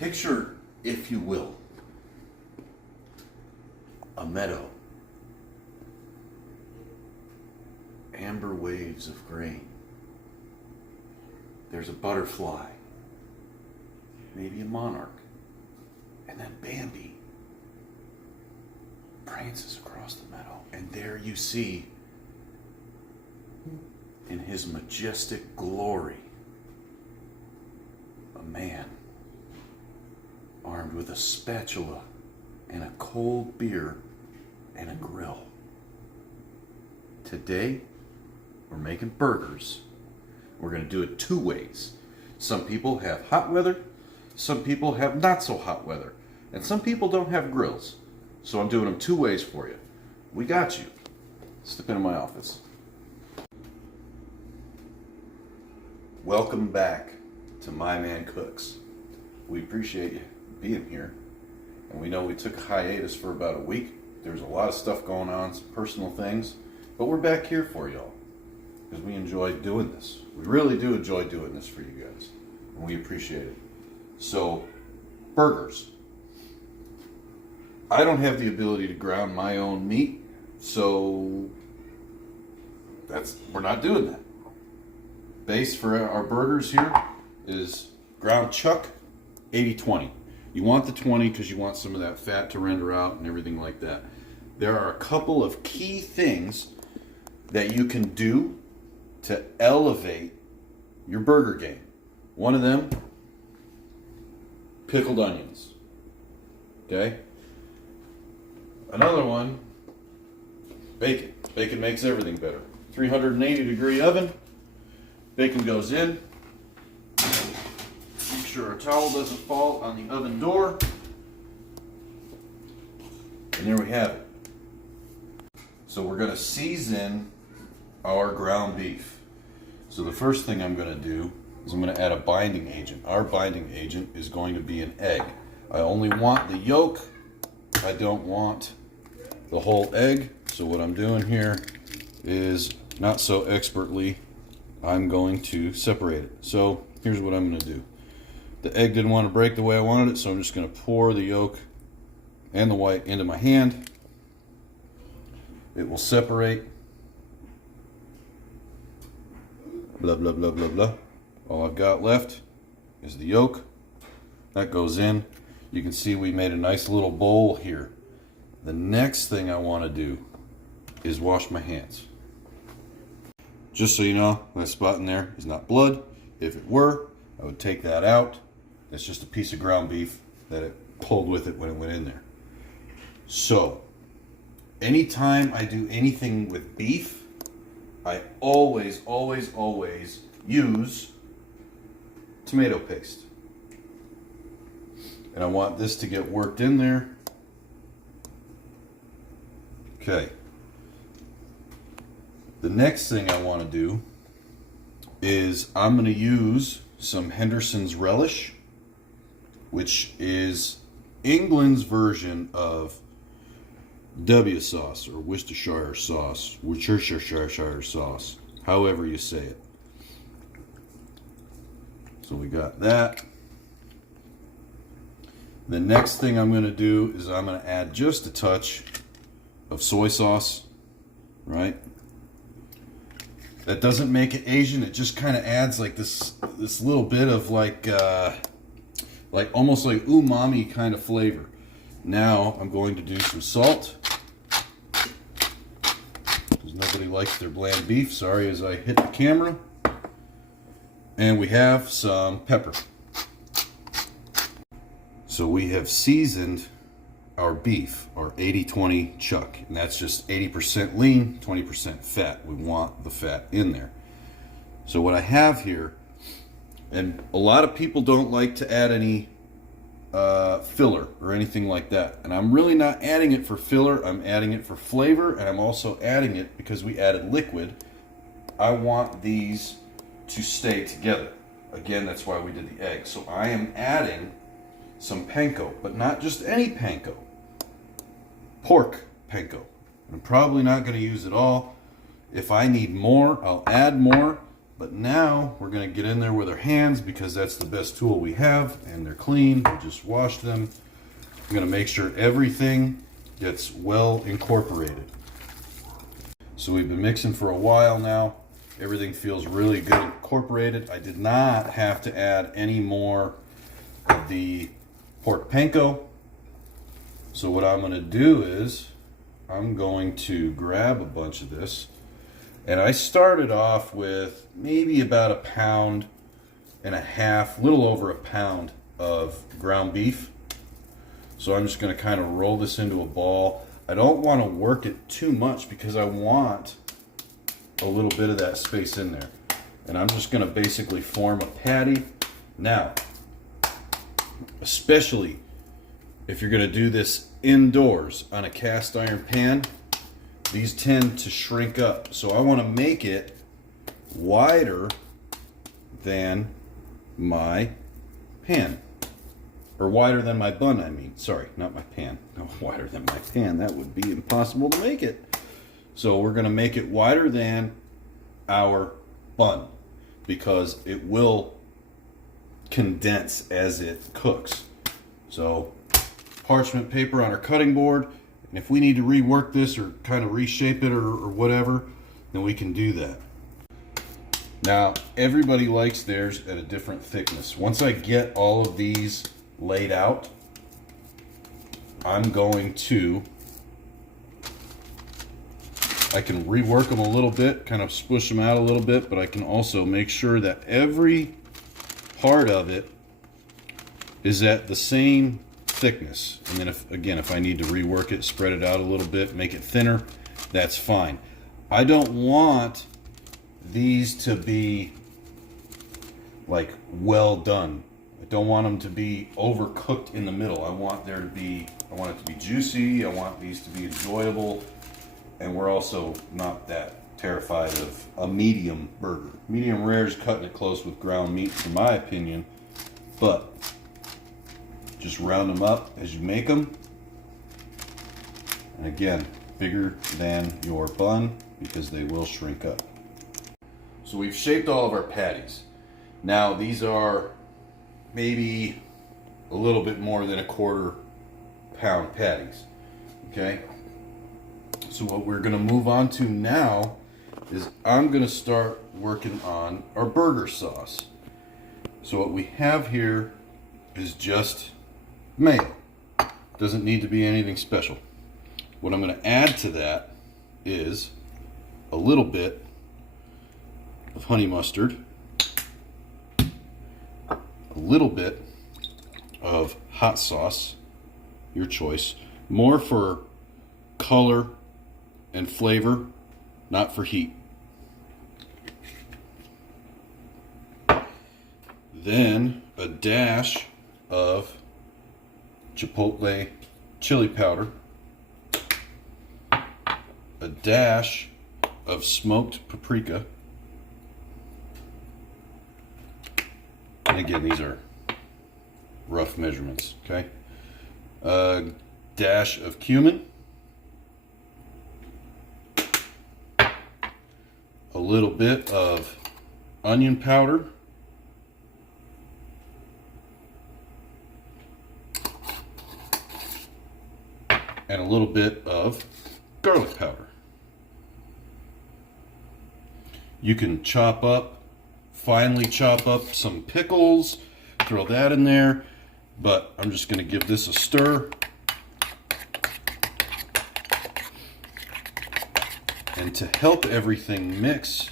Picture, if you will, a meadow. Amber waves of grain. There's a butterfly. Maybe a monarch. And then Bambi prances across the meadow. And there you see, in his majestic glory, a man armed with a spatula and a cold beer and a grill. Today, we're making burgers. We're going to do it two ways. Some people have hot weather, some people have not so hot weather, and some people don't have grills. So I'm doing them two ways for you. We got you. Step into my office. Welcome back to My Man Cooks. We appreciate you being here. And we know we took a hiatus for about a week. There's a lot of stuff going on, some personal things. But we're back here for y'all. Because we enjoy doing this. We really do enjoy doing this for you guys. And we appreciate it. So, burgers. I don't have the ability to ground my own meat. So, we're not doing that. Base for our burgers here is ground chuck, 80-20. You want the 20 because you want some of that fat to render out and everything like that. There are a couple of key things that you can do to elevate your burger game. One of them, pickled onions. Okay? Another one, bacon. Bacon makes everything better. 380-degree oven. Bacon goes in. Make sure our towel doesn't fall on the oven door. And there we have it. So we're going to season our ground beef. So the first thing I'm going to do is I'm going to add a binding agent. Our binding agent is going to be an egg. I only want the yolk. I don't want the whole egg. So what I'm doing here is, not so expertly, I'm going to separate it. So here's what I'm going to do. The egg didn't want to break the way I wanted it, so I'm just going to pour the yolk and the white into my hand. It will separate. Blah, blah, blah, blah, blah. All I've got left is the yolk. That goes in. You can see we made a nice little bowl here. The next thing I want to do is wash my hands. Just so you know, that spot in there is not blood. If it were, I would take that out. That's just a piece of ground beef that it pulled with it when it went in there. So, anytime I do anything with beef, I always use tomato paste. And I want this to get worked in there. Okay. The next thing I want to do is I'm going to use some Henderson's relish, which is England's version of W sauce or Worcestershire sauce, however you say it. So we got that. The next thing I'm going to do is I'm going to add just a touch of soy sauce, right? That doesn't make it Asian. It just kind of adds like this little bit of like almost like umami kind of flavor. Now I'm going to do some salt, because nobody likes their bland beef. Sorry as I hit the camera. And we have some pepper. So we have seasoned our beef, our 80-20 chuck, and that's just 80% lean, 20% fat. We want the fat in there. So what I have here, and a lot of people don't like to add any filler or anything like that, and I'm really not adding it for filler. I'm adding it for flavor, and I'm also adding it because we added liquid. I want these to stay together. Again, that's why we did the egg. So I am adding some panko, but not just any panko. Pork panko. I'm probably not going to use it all. If I need more, I'll add more. But now we're going to get in there with our hands because that's the best tool we have, and they're clean. We just washed them. I'm going to make sure everything gets well incorporated. So we've been mixing for a while now. Everything feels really good incorporated. I did not have to add any more of the pork panko. So what I'm going to do is I'm going to grab a bunch of this. And I started off with maybe about 1.5 pounds, little over a pound of ground beef. So I'm just going to kind of roll this into a ball. I don't want to work it too much because I want a little bit of that space in there. And I'm just going to basically form a patty. Now, especially if you're going to do this indoors on a cast iron pan, these tend to shrink up. So I want to make it wider than my pan. Or wider than my bun, I mean. Sorry, not my pan. No, wider than my pan. That would be impossible to make it. So we're going to make it wider than our bun because it will condense as it cooks. So parchment paper on our cutting board. And if we need to rework this or kind of reshape it or whatever, then we can do that. Now, everybody likes theirs at a different thickness. Once I get all of these laid out, I'm going to, I can rework them a little bit, kind of squish them out a little bit, but I can also make sure that every part of it is at the same thickness. And then if I need to rework it, spread it out a little bit, make it thinner, that's fine. I don't want these to be like well done. I don't want them to be overcooked in the middle. I want it to be juicy. I want these to be enjoyable. And we're also not that terrified of a medium burger. Medium rare is cutting it close with ground meat, in my opinion. But just round them up as you make them. And again, bigger than your bun because they will shrink up. So we've shaped all of our patties. Now these are maybe a little bit more than 1/4 pound patties. Okay? So what we're going to move on to now is I'm going to start working on our burger sauce. So what we have here is just mayo. Doesn't need to be anything special. What I'm going to add to that is a little bit of honey mustard, a little bit of hot sauce, your choice, more for color and flavor, not for heat. Then a dash of Chipotle chili powder, a dash of smoked paprika, and again these are rough measurements, okay? A dash of cumin, a little bit of onion powder, and a little bit of garlic powder. You can finely chop up some pickles, throw that in there, but I'm just going to give this a stir. And to help everything mix,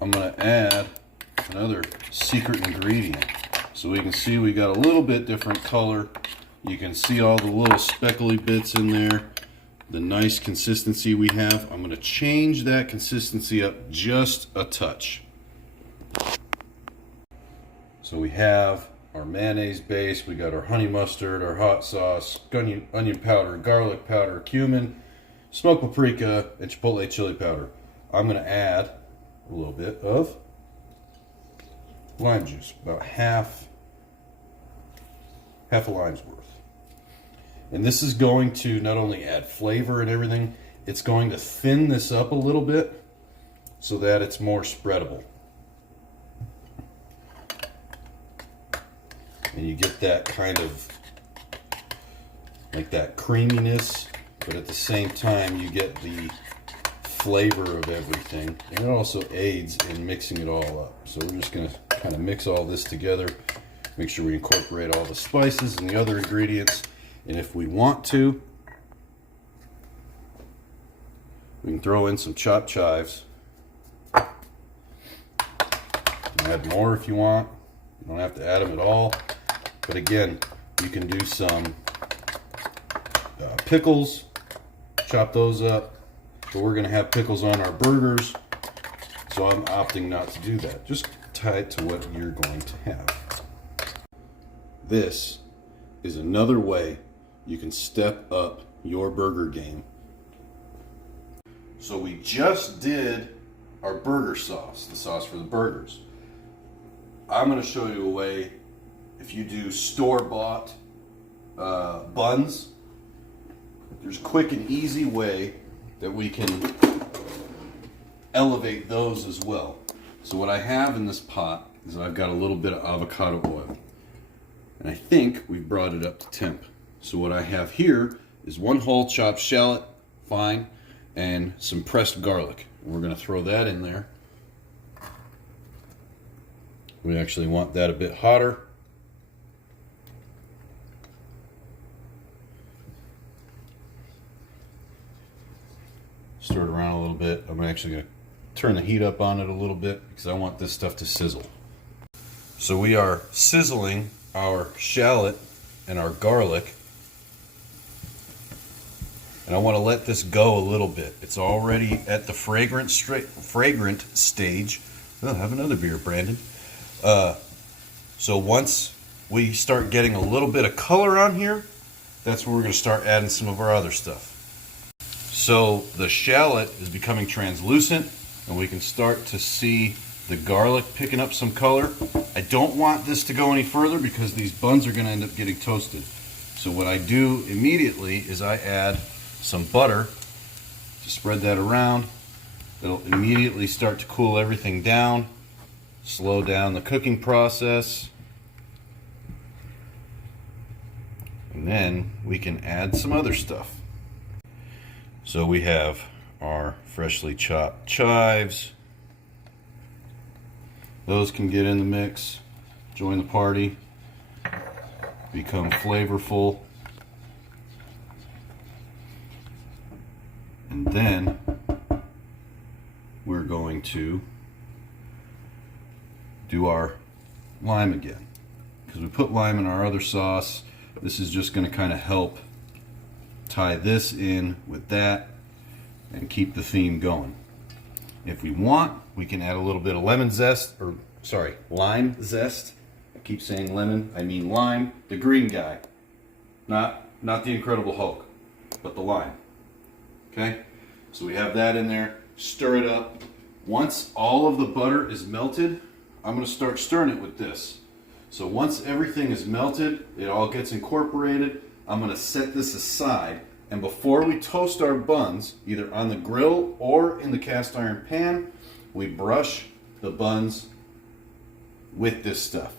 I'm going to add another secret ingredient. So we can see we got a little bit different color. You can see all the little speckly bits in there, the nice consistency we have. I'm going to change that consistency up just a touch. So we have our mayonnaise base, we got our honey mustard, our hot sauce, onion powder, garlic powder, cumin, smoked paprika, and Chipotle chili powder. I'm going to add a little bit of lime juice, about half a lime's worth. And this is going to not only add flavor and everything, it's going to thin this up a little bit so that it's more spreadable. And you get that kind of, like that creaminess, but at the same time you get the flavor of everything. And it also aids in mixing it all up. So we're just gonna kind of mix all this together, make sure we incorporate all the spices and the other ingredients. And if we want to, we can throw in some chopped chives. Add more if you want. You don't have to add them at all. But again, you can do some pickles, chop those up. But we're going to have pickles on our burgers, so I'm opting not to do that. Just tie it to what you're going to have. This is another way you can step up your burger game. So we just did our burger sauce, the sauce for the burgers. I'm going to show you a way, if you do store-bought buns, there's a quick and easy way that we can elevate those as well. So what I have in this pot is I've got a little bit of avocado oil. And I think we've brought it up to temp. So what I have here is 1 whole chopped shallot, fine, and some pressed garlic. We're going to throw that in there. We actually want that a bit hotter. Stir it around a little bit. I'm actually going to turn the heat up on it a little bit because I want this stuff to sizzle. So we are sizzling our shallot and our garlic. And I want to let this go a little bit. It's already at the fragrant stage. Oh, have another beer, Brandon. So once we start getting a little bit of color on here, that's where we're going to start adding some of our other stuff. So the shallot is becoming translucent, and we can start to see the garlic picking up some color. I don't want this to go any further because these buns are going to end up getting toasted. So what I do immediately is I add some butter to spread that around. It'll immediately start to cool everything down, slow down the cooking process, and then we can add some other stuff. So we have our freshly chopped chives. Those can get in the mix, join the party, become flavorful. And then we're going to do our lime again, because we put lime in our other sauce. This is just going to kind of help tie this in with that and keep the theme going. If we want, we can add a little bit of lime zest. I keep saying lemon, I mean lime, the green guy. Not the Incredible Hulk, but the lime. Okay? So we have that in there. Stir it up. Once all of the butter is melted, I'm going to start stirring it with this. So once everything is melted, it all gets incorporated, I'm going to set this aside. And before we toast our buns, either on the grill or in the cast iron pan, we brush the buns with this stuff.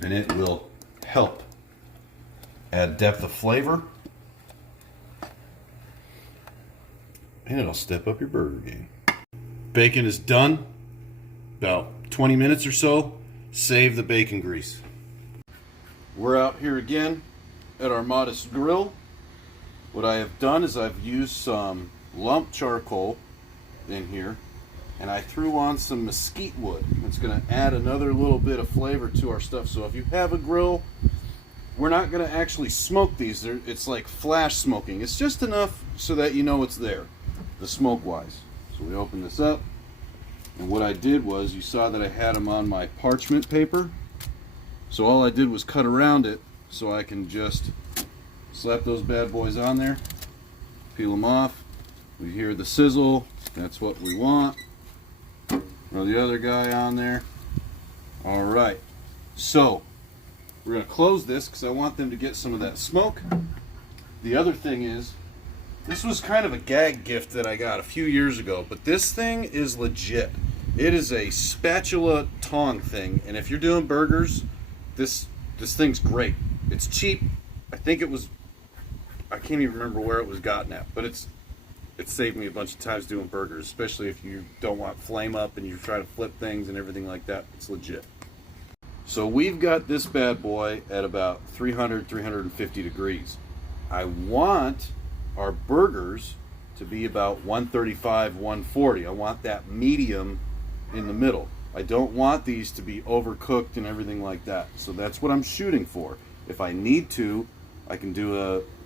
And it will help add depth of flavor. And it'll step up your burger game. Bacon is done. About 20 minutes or so. Save the bacon grease. We're out here again at our modest grill. What I have done is I've used some lump charcoal in here, and I threw on some mesquite wood. It's going to add another little bit of flavor to our stuff. So if you have a grill, we're not going to actually smoke these. It's like flash smoking. It's just enough so that you know it's there, the smoke wise. So we open this up, and what I did was, you saw that I had them on my parchment paper. So all I did was cut around it so I can just slap those bad boys on there, peel them off. We hear the sizzle, that's what we want. Throw the other guy on there. All right, so we're going to close this because I want them to get some of that smoke. The other thing is, this was kind of a gag gift that I got a few years ago, but this thing is legit. It is a spatula tong thing, and if you're doing burgers, this This thing's great. It's cheap. I think it was, I can't even remember where it was gotten at, but it saved me a bunch of times doing burgers, especially if you don't want flame up and you're trying to flip things and everything like that. It's legit. So we've got this bad boy at about 300, 350 degrees. I want our burgers to be about 135, 140. I want that medium in the middle. I don't want these to be overcooked and everything like that. So that's what I'm shooting for. If I need to, I can do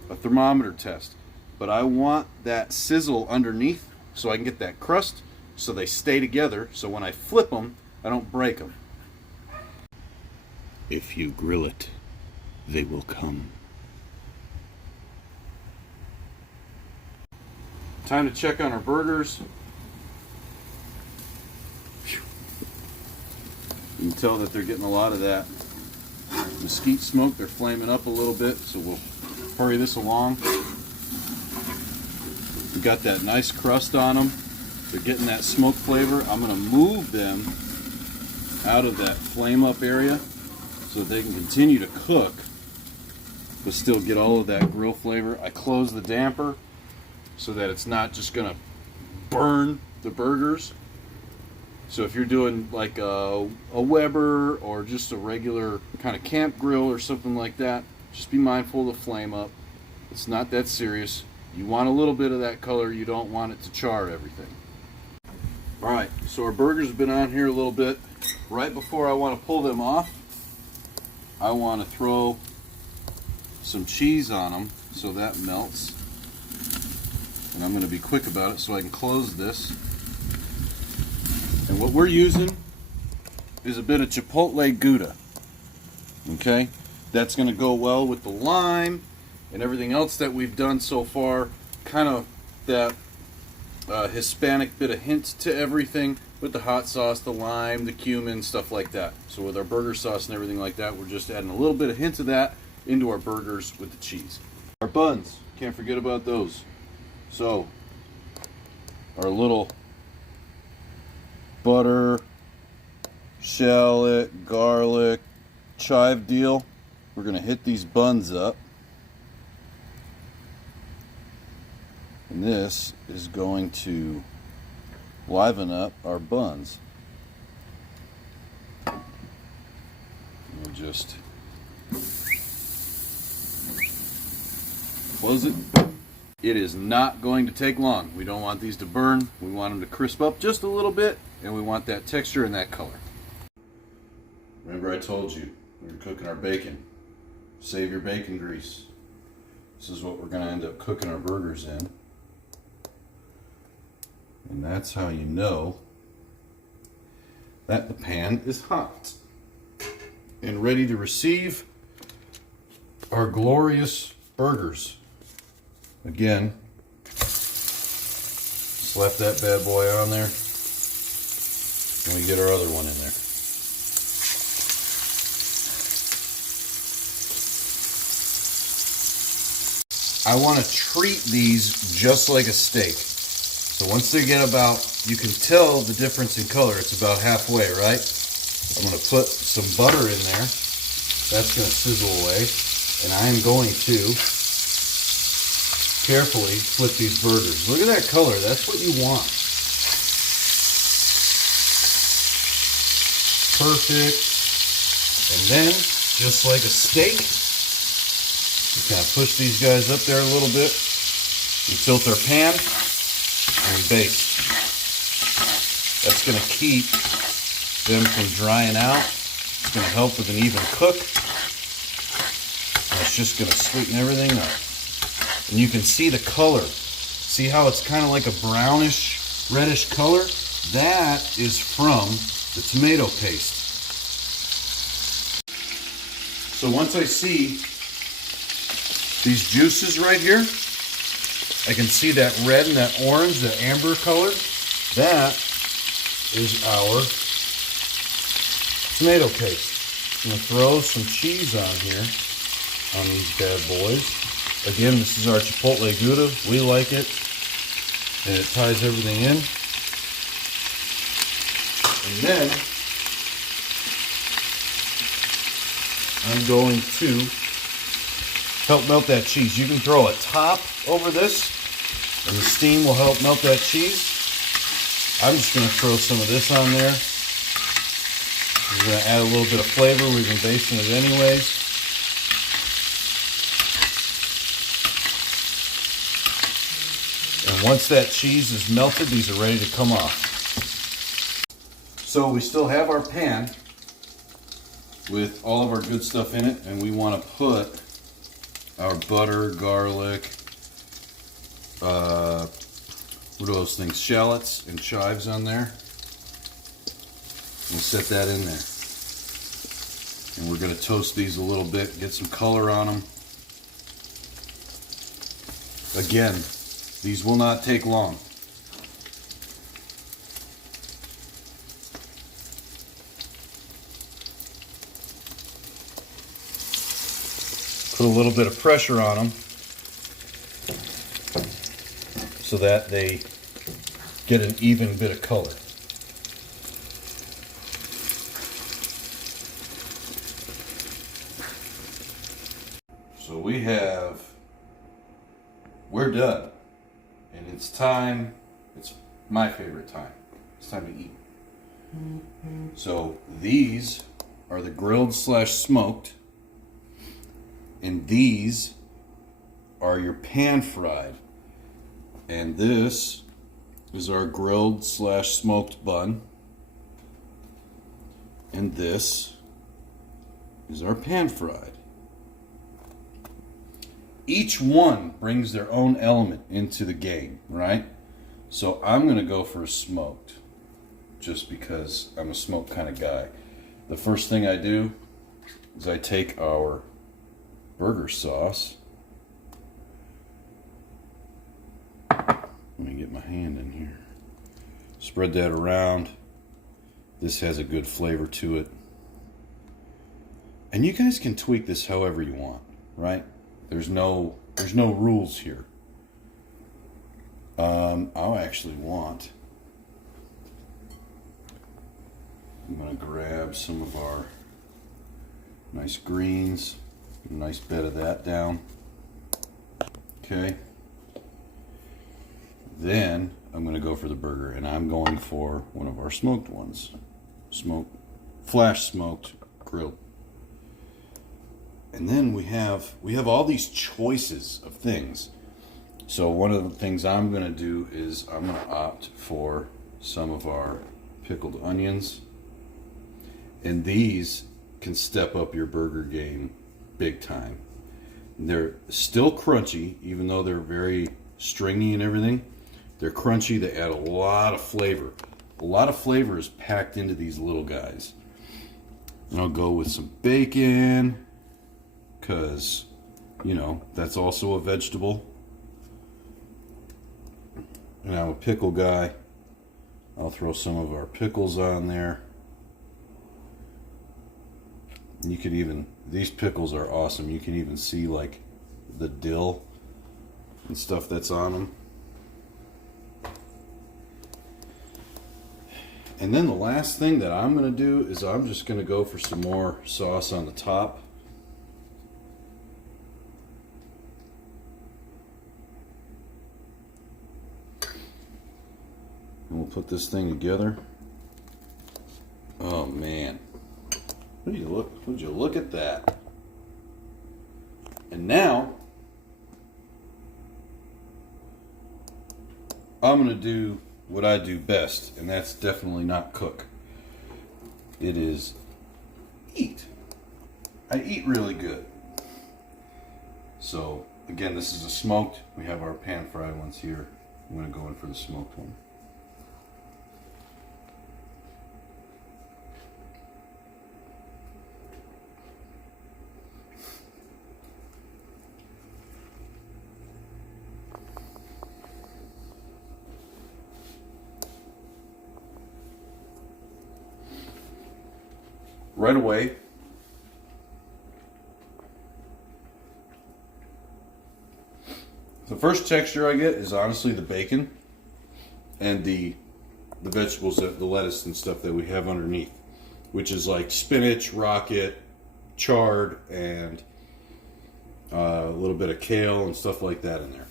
a thermometer test. But I want that sizzle underneath so I can get that crust so they stay together. So when I flip them, I don't break them. If you grill it, they will come. Time to check on our burgers. You can tell that they're getting a lot of that mesquite smoke. They're flaming up a little bit, so we'll hurry this along. We got that nice crust on them. They're getting that smoke flavor. I'm going to move them out of that flame up area so that they can continue to cook but still get all of that grill flavor. I close the damper so that it's not just going to burn the burgers. So if you're doing like a Weber or just a regular kind of camp grill or something like that, just be mindful of the flame up. It's not that serious. You want a little bit of that color. You don't want it to char everything. All right, so our burgers have been on here a little bit. Right before I want to pull them off, I want to throw some cheese on them so that melts. And I'm going to be quick about it so I can close this. And what we're using is a bit of Chipotle gouda. Okay? That's going to go well with the lime and everything else that we've done so far. Kind of that Hispanic bit of hint to everything with the hot sauce, the lime, the cumin, stuff like that. So with our burger sauce and everything like that, we're just adding a little bit of hint of that into our burgers with the cheese. Our buns, can't forget about those. So our little butter, shallot, garlic, chive deal. We're going to hit these buns up. And this is going to liven up our buns. We'll just close it. It is not going to take long. We don't want these to burn. We want them to crisp up just a little bit, and we want that texture and that color. Remember I told you we were cooking our bacon. Save your bacon grease. This is what we're going to end up cooking our burgers in. And that's how you know that the pan is hot and ready to receive our glorious burgers. Again, slap that bad boy on there and we get our other one in there. I want to treat these just like a steak. So once they get about, you can tell the difference in color. It's about halfway, right? I'm going to put some butter in there. That's going to sizzle away. And I am going to carefully flip these burgers. Look at that color. That's what you want. Perfect. And then, just like a steak, you kind of push these guys up there a little bit. We tilt our pan and baste. That's going to keep them from drying out. It's going to help with an even cook. And it's just going to sweeten everything up. And you can see the color. See how it's kind of like a brownish, reddish color? That is from the tomato paste. So once I see these juices right here, I can see that red and that orange, that amber color. That is our tomato paste. I'm going to throw some cheese on here on these bad boys. Again, this is our Chipotle gouda. We like it. And it ties everything in. And then I'm going to help melt that cheese. You can throw a top over this, and the steam will help melt that cheese. I'm just going to throw some of this on there. We're going to add a little bit of flavor. We've been basting it anyways. And once that cheese is melted, these are ready to come off. So we still have our pan with all of our good stuff in it, and we want to put our butter, garlic, what are those things? Shallots and chives on there. We'll set that in there. And we're going to toast these a little bit, get some color on them. Again, these will not take long. Put a little bit of pressure on them so that they get an even bit of color. So we're done. And it's time, it's my favorite time. It's time to eat. So these are the grilled / smoked. And these are your pan fried. And this is our grilled / smoked bun. And this is our pan fried. Each one brings their own element into the game, right? So I'm going to go for a smoked, just because I'm a smoked kind of guy. The first thing I do is I take our burger sauce. Let me get my hand in here. Spread that around. This has a good flavor to it. And you guys can tweak this however you want, right? There's no rules here. I'll actually want, I'm going to grab some of our nice greens, a nice bed of that down. Okay. Then I'm going to go for the burger, and I'm going for one of our smoked ones. Flash smoked grilled. And then we have all these choices of things. So one of the things I'm going to do is I'm going to opt for some of our pickled onions. And these can step up your burger game big time. They're still crunchy, even though they're very stringy and everything. They're crunchy. They add a lot of flavor. A lot of flavor is packed into these little guys. And I'll go with some bacon, because, you know, that's also a vegetable. And I'm a pickle guy. I'll throw some of our pickles on there. You could even, these pickles are awesome. You can even see like the dill and stuff that's on them. And then the last thing that I'm going to do is I'm just going to go for some more sauce on the top. And we'll put this thing together. Oh man. Would you look at that? And now I'm going to do what I do best, and that's definitely not cook. It is eat. I eat really good. So again, this is a smoked. We have our pan fried ones here. I'm going to go in for the smoked one. Right away, the first texture I get is honestly the bacon and the vegetables, the lettuce and stuff that we have underneath, which is like spinach, rocket, chard and a little bit of kale and stuff like that in there.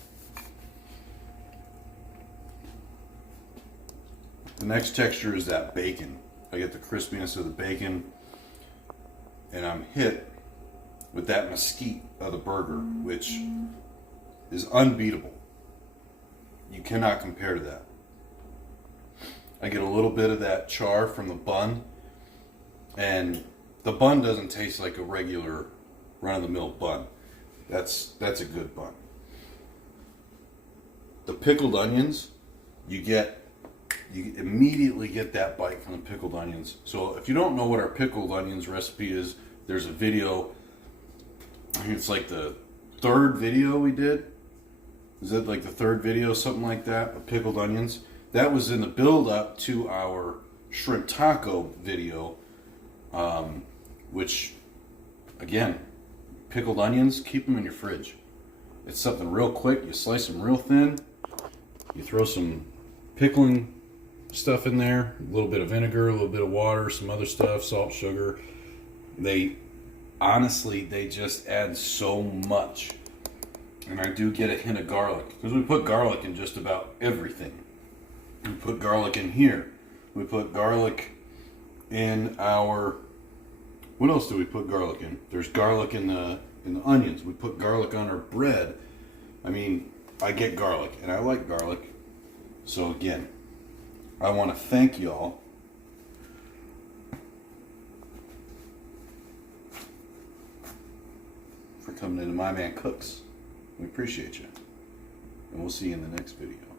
The next texture is that bacon. I get the crispiness of the bacon, and I'm hit with that mesquite of the burger, which is unbeatable. You cannot compare to that. I get a little bit of that char from the bun, and the bun doesn't taste like a regular run-of-the-mill bun. That's a good bun. The pickled onions, you immediately get that bite from the pickled onions. So if you don't know what our pickled onions recipe is, there's a video. I think it's like the third video we did. Is it like the third video, something like that, of pickled onions? That was in the build-up to our shrimp taco video, which, again, pickled onions, keep them in your fridge. It's something real quick. You slice them real thin. You throw some pickling stuff in there, a little bit of vinegar, a little bit of water, some other stuff, salt, sugar. They just add so much. And I do get a hint of garlic, because we put garlic in just about everything. We put garlic in here. We put garlic in our... What else do we put garlic in? There's garlic in the onions. We put garlic on our bread. I mean, I get garlic, and I like garlic. So again, I want to thank y'all for coming into My Man Cooks. We appreciate you. And we'll see you in the next video.